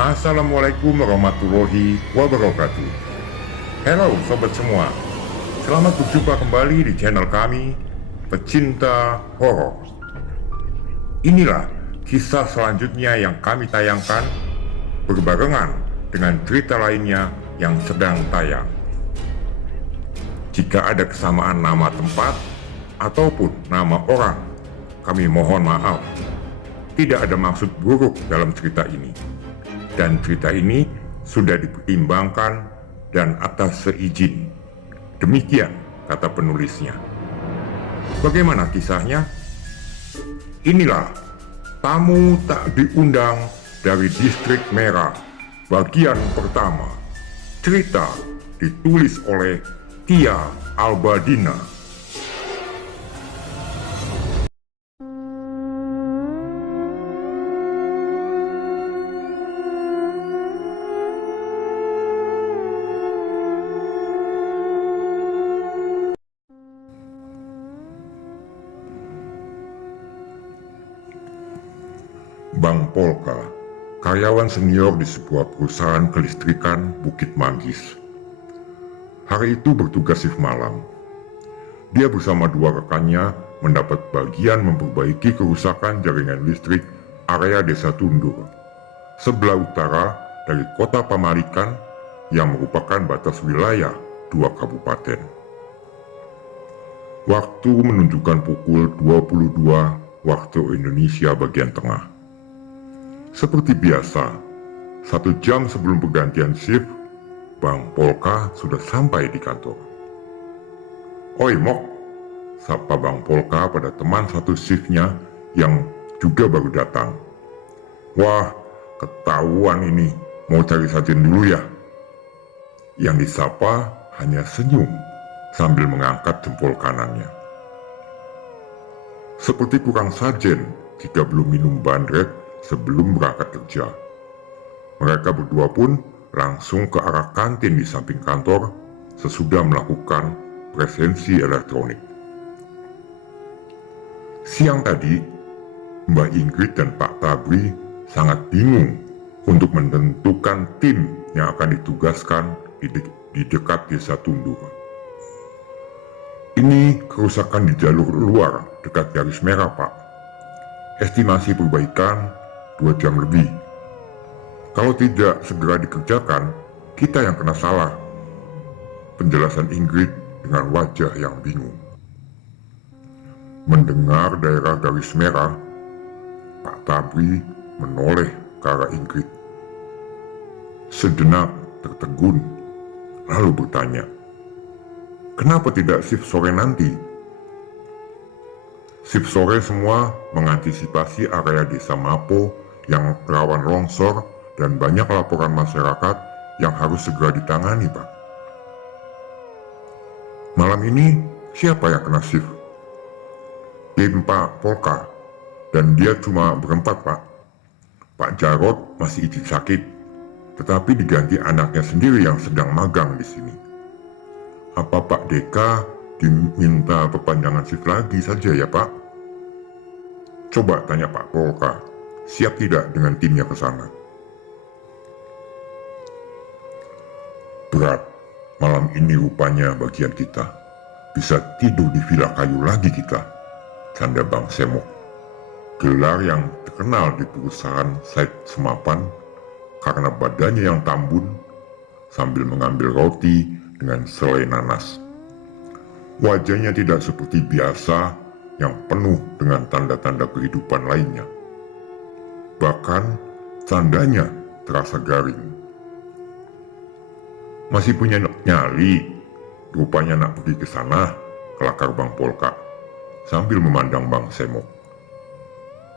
Assalamualaikum warahmatullahi wabarakatuh. Halo sobat semua, selamat berjumpa kembali di channel kami, Pecinta Horor. Inilah kisah selanjutnya yang kami tayangkan berbarengan dengan cerita lainnya yang sedang tayang. Jika ada kesamaan nama tempat ataupun nama orang, kami mohon maaf. Tidak ada maksud buruk dalam cerita ini. Dan cerita ini sudah dipertimbangkan dan atas seizin. Demikian kata penulisnya. Bagaimana kisahnya? Inilah Tamu Tak Diundang dari Distrik Merah, bagian pertama. Cerita ditulis oleh Tia Albadina. Bang Polka, karyawan senior di sebuah perusahaan kelistrikan Bukit Manggis. Hari itu bertugas shift malam. Dia bersama dua rekannya mendapat bagian memperbaiki kerusakan jaringan listrik area Desa Tundur, sebelah utara dari kota Pamarikan yang merupakan batas wilayah dua kabupaten. Waktu menunjukkan pukul 22 waktu Indonesia bagian tengah. Seperti biasa, 1 jam sebelum pergantian shift, Bang Polka sudah sampai di kantor. "Oi Mok," sapa Bang Polka pada teman satu shiftnya yang juga baru datang. "Wah, ketahuan ini, mau cari sarjen dulu ya?" Yang disapa hanya senyum sambil mengangkat jempol kanannya. Seperti kurang sarjen jika belum minum bandrek sebelum berangkat kerja. Mereka berdua pun langsung ke arah kantin di samping kantor sesudah melakukan presensi elektronik. Siang tadi, Mbak Ingrid dan Pak Tabri sangat bingung untuk menentukan tim yang akan ditugaskan di dekat Desa Tundur. "Ini kerusakan di jalur luar dekat garis merah, Pak. Estimasi perbaikan 2 jam lebih. Kalau tidak segera dikerjakan, kita yang kena salah," penjelasan Ingrid dengan wajah yang bingung. Mendengar daerah garis merah, Pak Tabri menoleh ke arah Ingrid. Sejenak tertegun, lalu bertanya, "Kenapa tidak shift sore nanti?" Shift sore semua mengantisipasi area Desa Mapo yang rawan longsor dan banyak laporan masyarakat yang harus segera ditangani, Pak. "Malam ini siapa yang kena shift?" "Tim Pak Polka, dan dia cuma berempat, Pak. Pak Jarod masih izin sakit, tetapi diganti anaknya sendiri yang sedang magang di sini. Apa Pak Deka diminta perpanjangan shift lagi saja ya, Pak? Coba tanya Pak Polka, siap tidak dengan timnya ke sana?" "Berat, malam ini rupanya bagian kita. Bisa tidur di villa kayu lagi kita," canda Bang Semok. Gelar yang terkenal di perusahaan Said Semapan karena badannya yang tambun, sambil mengambil roti dengan selai nanas. Wajahnya tidak seperti biasa yang penuh dengan tanda-tanda kehidupan lainnya. Bahkan tandanya terasa garing. "Masih punya nyali, rupanya nak pergi ke sana," kelakar Bang Polka sambil memandang Bang Semok.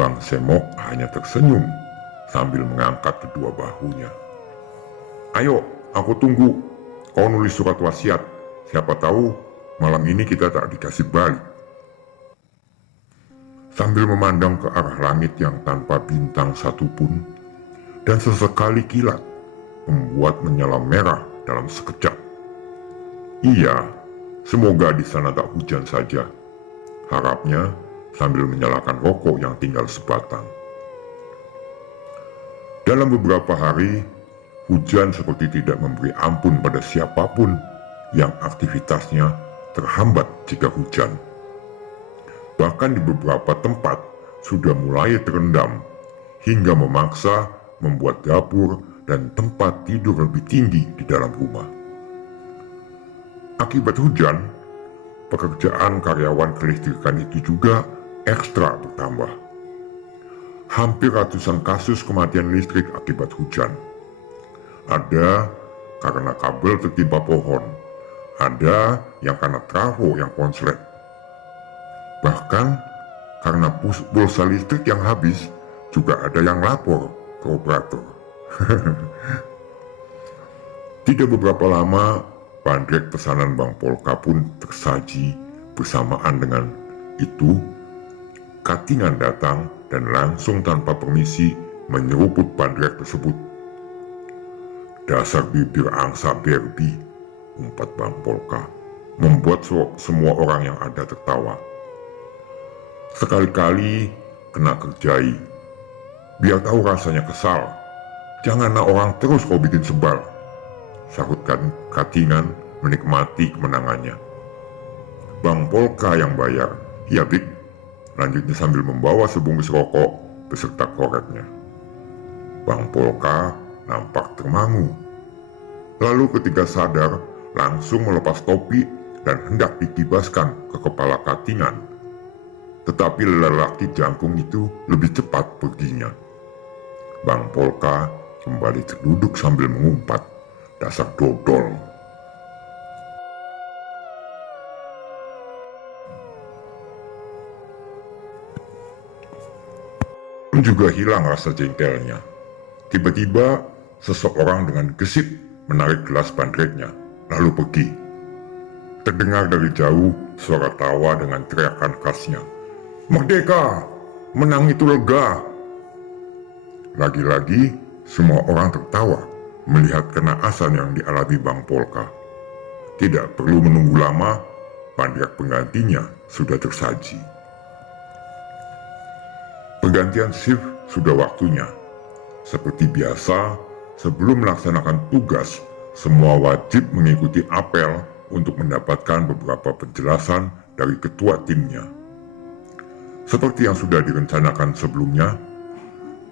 Bang Semok hanya tersenyum sambil mengangkat kedua bahunya. "Ayo, aku tunggu. Kau nulis surat wasiat. Siapa tahu malam ini kita tak dikasih balik." Sambil memandang ke arah langit yang tanpa bintang satupun dan sesekali kilat membuat menyala merah dalam sekejap. "Iya, semoga di sana tak hujan saja," harapnya sambil menyalakan rokok yang tinggal sebatang. Dalam beberapa hari, hujan seperti tidak memberi ampun pada siapapun yang aktivitasnya terhambat jika hujan. Bahkan di beberapa tempat sudah mulai terendam hingga memaksa membuat dapur dan tempat tidur lebih tinggi di dalam rumah. Akibat hujan, pekerjaan karyawan kelistrikan itu juga ekstra bertambah. Hampir ratusan kasus kematian listrik akibat hujan. Ada karena kabel tertimpa pohon, ada yang karena trafo yang konslet. Bahkan karena pulsa listrik yang habis, juga ada yang lapor ke operator. Tidak beberapa lama, bandrek pesanan Bang Polka pun tersaji. Bersamaan dengan itu, Katingan datang dan langsung tanpa permisi menyeruput bandrek tersebut. "Dasar bibir angsa Barbie," umpat Bang Polka, membuat semua orang yang ada tertawa. "Sekali-kali kena kerjai. Biar tahu rasanya kesal. Janganlah orang terus kau bikin sebal," sahut Katingan menikmati kemenangannya. Bang Polka yang bayar. "Ya Bik," lanjutnya sambil membawa sebungkus rokok beserta koreknya. Bang Polka nampak termangu. Lalu ketika sadar, langsung melepas topi dan hendak dikibaskan ke kepala Katingan. Tetapi lelaki jangkung itu lebih cepat perginya. Bang Polka kembali terduduk sambil mengumpat, "Dasar dodol." Juga hilang rasa jengkelnya. Tiba-tiba seseorang dengan gesit menarik gelas bandreknya, lalu pergi. Terdengar dari jauh suara tawa dengan teriakan khasnya, "Merdeka! Menang itu lega!" Lagi-lagi semua orang tertawa melihat kenaasan yang dialami Bang Polka. Tidak perlu menunggu lama, bandrek penggantinya sudah tersaji. Pergantian shift sudah waktunya. Seperti biasa, sebelum melaksanakan tugas, semua wajib mengikuti apel untuk mendapatkan beberapa penjelasan dari ketua timnya. Seperti yang sudah direncanakan sebelumnya,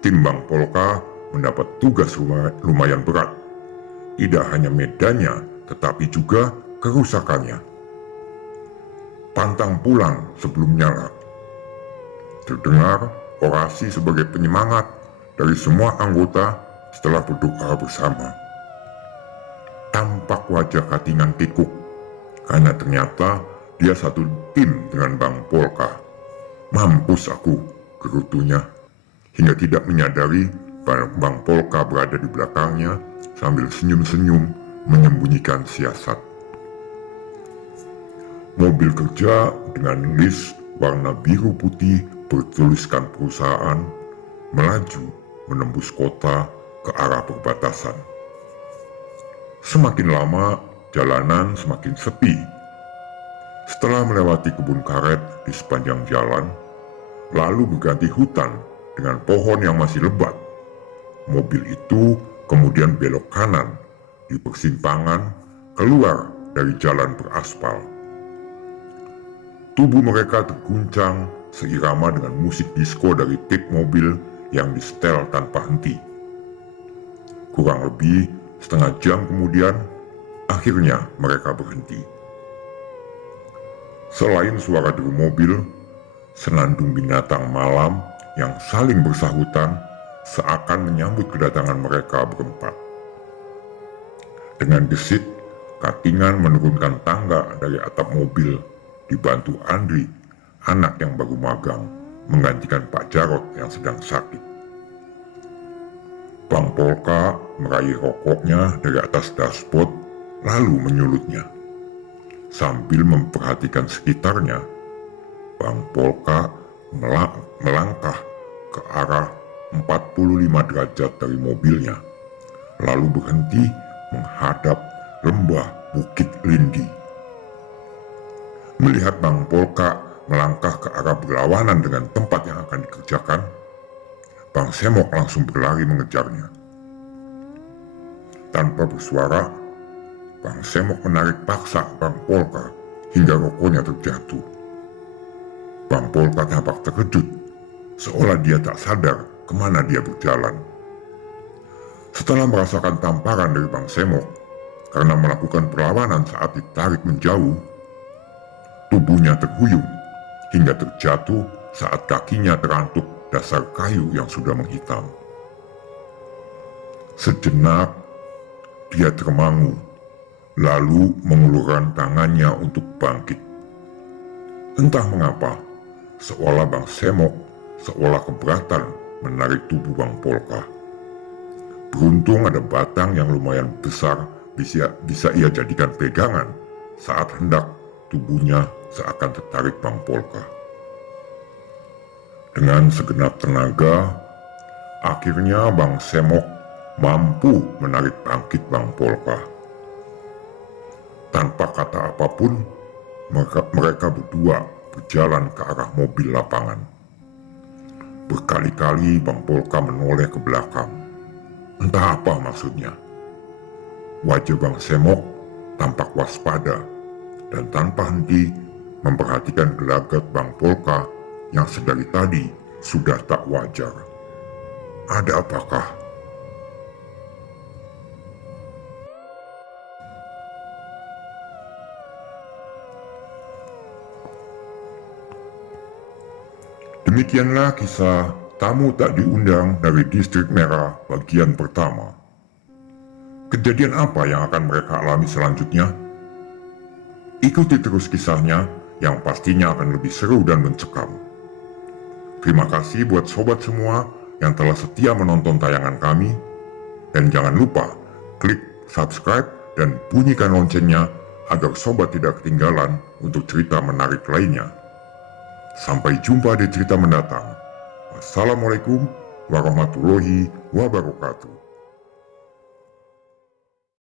tim Bang Polka mendapat tugas lumayan berat. Tidak hanya medannya, tetapi juga kerusakannya. Pantang pulang sebelum nyala. Terdengar orasi sebagai penyemangat dari semua anggota setelah berdoa bersama. Tampak wajah Katingan kikuk, karena ternyata dia satu tim dengan Bang Polka. "Mampus aku," gerutunya, hingga tidak menyadari Bang Polka berada di belakangnya sambil senyum-senyum menyembunyikan siasat. Mobil kerja dengan list warna biru putih bertuliskan perusahaan melaju menembus kota ke arah perbatasan. Semakin lama, jalanan semakin sepi. Setelah melewati kebun karet di sepanjang jalan, lalu berganti hutan dengan pohon yang masih lebat. Mobil itu kemudian belok kanan di persimpangan keluar dari jalan beraspal. Tubuh mereka terguncang seirama dengan musik disko dari tip mobil yang disetel tanpa henti. Kurang lebih setengah jam kemudian, akhirnya mereka berhenti. Selain suara deru mobil, senandung binatang malam yang saling bersahutan seakan menyambut kedatangan mereka berempat. Dengan gesit, Katingan menurunkan tangga dari atap mobil, dibantu Andri, anak yang baru magang, menggantikan Pak Jarot yang sedang sakit. Bang Polka meraih rokoknya dari atas dashboard, lalu menyulutnya. Sambil memperhatikan sekitarnya, Bang Polka melangkah ke arah 45 derajat dari mobilnya, lalu berhenti menghadap lembah Bukit Lindi. Melihat Bang Polka melangkah ke arah berlawanan dengan tempat yang akan dikerjakan, Bang Semok langsung berlari mengejarnya. Tanpa bersuara, Bang Semok menarik paksa Bang Polka hingga rokoknya terjatuh. Bang Polka tampak terkejut, seolah dia tak sadar kemana dia berjalan. Setelah merasakan tamparan dari Bang Semok karena melakukan perlawanan saat ditarik menjauh, tubuhnya terhuyung hingga terjatuh saat kakinya terantuk dasar kayu yang sudah menghitam. Sejenak, dia termangu, lalu mengulurkan tangannya untuk bangkit. Entah mengapa, seolah Bang Semok seolah keberatan menarik tubuh Bang Polka. Beruntung ada batang yang lumayan besar bisa ia jadikan pegangan saat hendak tubuhnya seakan tertarik Bang Polka. Dengan segenap tenaga, akhirnya Bang Semok mampu menarik bangkit Bang Polka. Tanpa kata apapun, mereka berdua berjalan ke arah mobil lapangan. Berkali-kali Bang Polka menoleh ke belakang. Entah apa maksudnya. Wajah Bang Semok tampak waspada dan tanpa henti memperhatikan gelagat Bang Polka yang sedari tadi sudah tak wajar. Ada apakah? Demikianlah kisah Tamu Tak Diundang dari Distrik Merah bagian pertama. Kejadian apa yang akan mereka alami selanjutnya? Ikuti terus kisahnya yang pastinya akan lebih seru dan mencekam. Terima kasih buat sobat semua yang telah setia menonton tayangan kami. Dan jangan lupa klik subscribe dan bunyikan loncengnya agar sobat tidak ketinggalan untuk cerita menarik lainnya. Sampai jumpa di cerita mendatang. Wassalamualaikum warahmatullahi wabarakatuh.